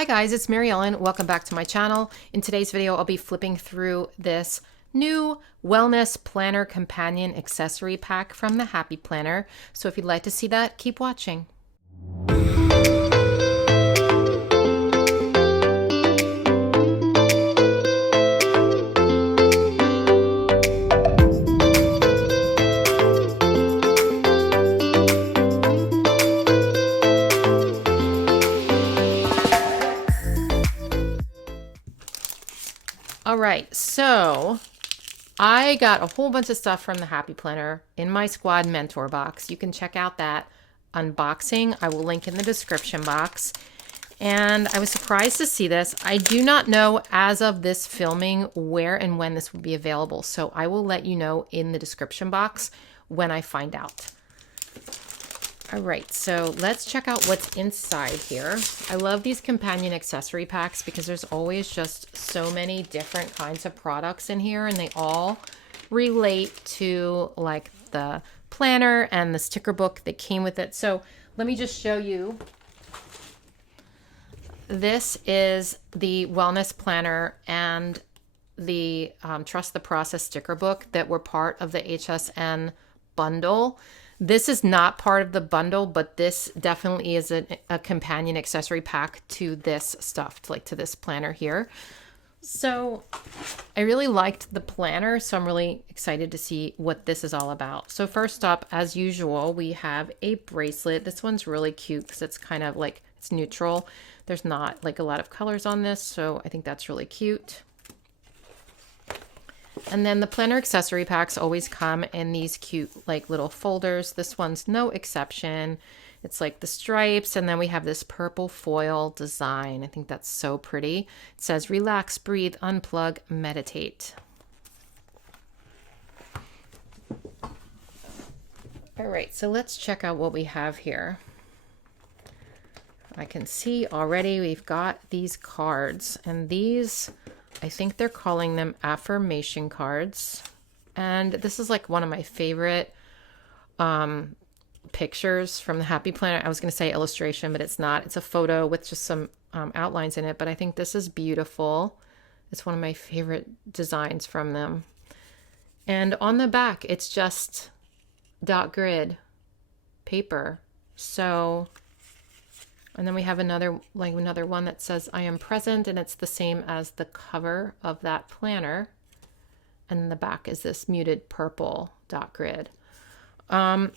Hi guys, it's Mary Ellen. Welcome back to my channel. In today's video, I'll be flipping through this new Wellness Planner Companion Accessory Pack from the Happy Planner. So if you'd like to see that, keep watching. All right, so I got a whole bunch of stuff from the Happy Planner in my Squad Mentor box. You can check out that unboxing. I will link in the description box. And I was surprised to see this. I do not know as of this filming where and when this will be available. So I will let you know in the description box when I find out. All right, so let's check out what's inside here. I love these companion accessory packs because there's always just so many different kinds of products in here, and they all relate to like the planner and the sticker book that came with it. So let me just show you. This is the Wellness Planner and the Trust the Process sticker book that were part of the HSN bundle. This is not part of the bundle, but this definitely is a companion accessory pack to this stuff, to this planner here. So I really liked the planner, so I'm really excited to see what this is all about. So first up, as usual, we have a bracelet. This one's really cute because it's kind of like, it's neutral. There's not like a lot of colors on this, so I think that's really cute. And then the planner accessory packs always come in these cute like little folders. This one's no exception. It's like the stripes, and then we have this purple foil design. I think that's so pretty. It says relax, breathe, unplug, meditate. All right, so let's check out what we have here. I can see already we've got these cards, and these, I think they're calling them affirmation cards. And this is like one of my favorite pictures from the Happy Planner. I was going to say illustration, but it's not. It's a photo with just some outlines in it. But I think this is beautiful. It's one of my favorite designs from them. And on the back, it's just dot grid paper. So... And then we have another one that says, I am present, and it's the same as the cover of that planner. And the back is this muted purple dot grid. Oh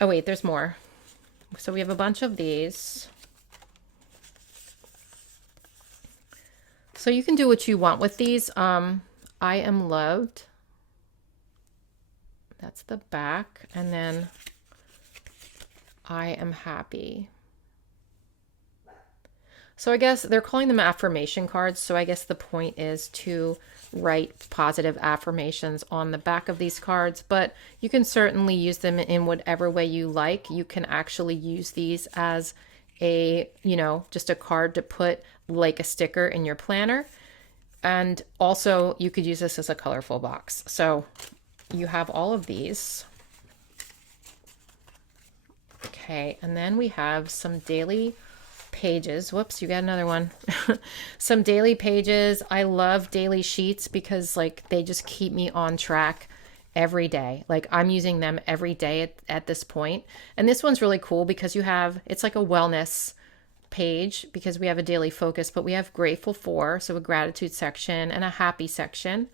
wait, there's more. So we have a bunch of these. So you can do what you want with these. I am loved. That's the back. And then I am happy. So I guess they're calling them affirmation cards. So I guess the point is to write positive affirmations on the back of these cards, but you can certainly use them in whatever way you like. You can actually use these as a, just a card to put like a sticker in your planner. And also you could use this as a colorful box. So you have all of these. Okay, and then we have some daily pages. Whoops, you got another one. Some daily pages. I love daily sheets because like they just keep me on track every day. Like I'm using them every day at this point. And this one's really cool because it's like a wellness page because we have a daily focus, but we have grateful for, so a gratitude section and a happy section.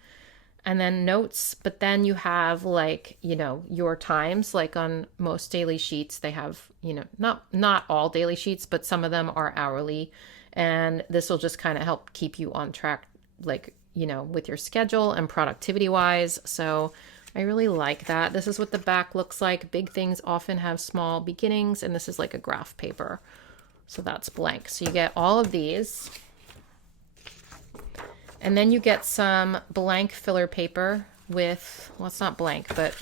And then notes, but then you have like, your times, like on most daily sheets, they have, not all daily sheets, but some of them are hourly. And this will just kind of help keep you on track, like, with your schedule and productivity wise. So I really like that. This is what the back looks like. Big things often have small beginnings, and this is like a graph paper. So that's blank. So you get all of these. And then you get some blank filler paper with, well, it's not blank, but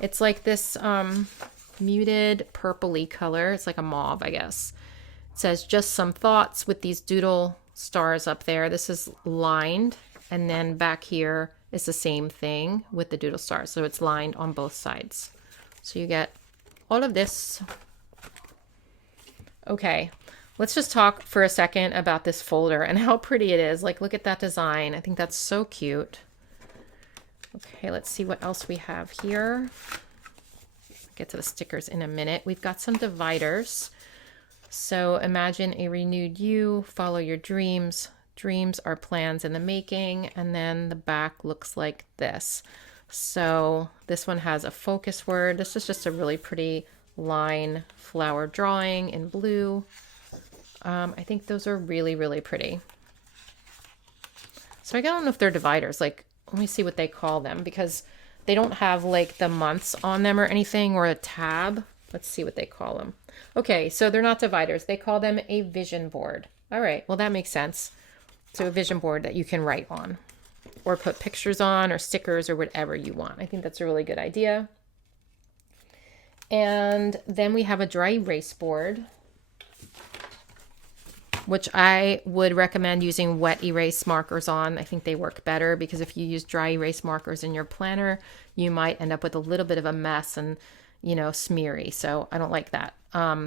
it's like this muted purpley color. It's like a mauve, I guess. It says just some thoughts with these doodle stars up there. This is lined. And then back here is the same thing with the doodle stars. So it's lined on both sides. So you get all of this. Okay, Let's just talk for a second about this folder and how pretty it is. Like, look at that design. I think that's so cute. Okay, let's see what else we have here. Get to the stickers in a minute. We've got some dividers. So imagine a renewed you, follow your dreams. Dreams are plans in the making. And then the back looks like this. So this one has a focus word. This is just a really pretty line flower drawing in blue. I think those are really, really pretty. So I don't know if they're dividers. Like, let me see what they call them, because they don't have like the months on them or anything, or a tab. Let's see what they call them. Okay, so they're not dividers. They call them a vision board. All right, well, that makes sense. So a vision board that you can write on or put pictures on or stickers or whatever you want. I think that's a really good idea. And then we have a dry erase board, which I would recommend using wet erase markers on. I think they work better, because if you use dry erase markers in your planner, you might end up with a little bit of a mess and, you know, smeary. So I don't like that.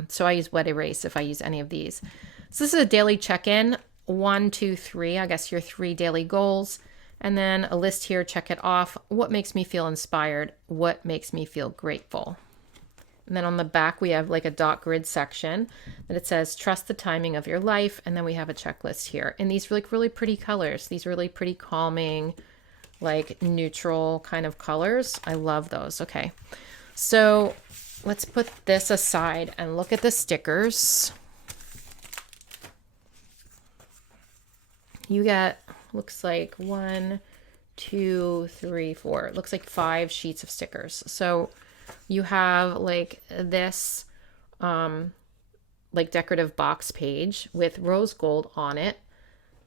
So I use wet erase if I use any of these. So this is a daily check-in, 1, 2, 3, I guess your 3 daily goals. And then a list here, check it off. What makes me feel inspired? What makes me feel grateful? And then on the back, we have like a dot grid section that it says, trust the timing of your life. And then we have a checklist here. And these like really pretty colors, these really pretty calming, like neutral kind of colors. I love those. Okay. So let's put this aside and look at the stickers. You get, looks like 1, 2, 3, 4. It looks like 5 sheets of stickers. So you have like this like decorative box page with rose gold on it.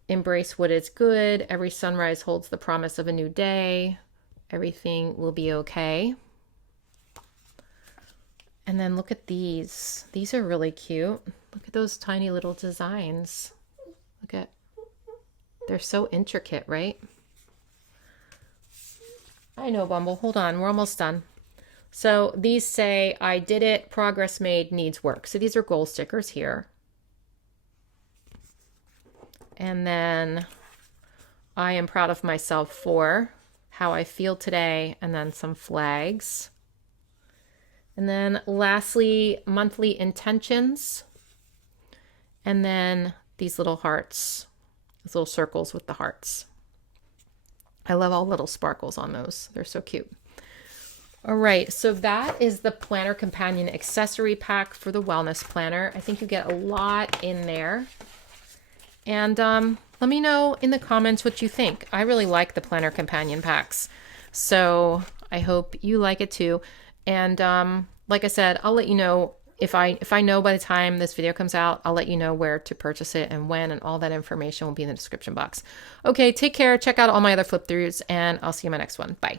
Embrace what is good. Every sunrise holds the promise of a new day. Everything will be okay. And then look at these. These are really cute. Look at those tiny little designs. Look at, they're so intricate, right? I know, Bumble. Hold on. We're almost done. So these say, I did it, progress made, needs work. So these are goal stickers here. And then I am proud of myself for how I feel today, and then some flags. And then lastly, monthly intentions. And then these little hearts, these little circles with the hearts. I love all little sparkles on those. They're so cute. All right, so that is the Planner Companion Accessory Pack for the Wellness Planner. I think you get a lot in there. And let me know in the comments what you think. I really like the Planner Companion Packs, so I hope you like it too. And like I said, I'll let you know if I know by the time this video comes out, I'll let you know where to purchase it and when, and all that information will be in the description box. Okay, take care. Check out all my other flip throughs, and I'll see you in my next one. Bye.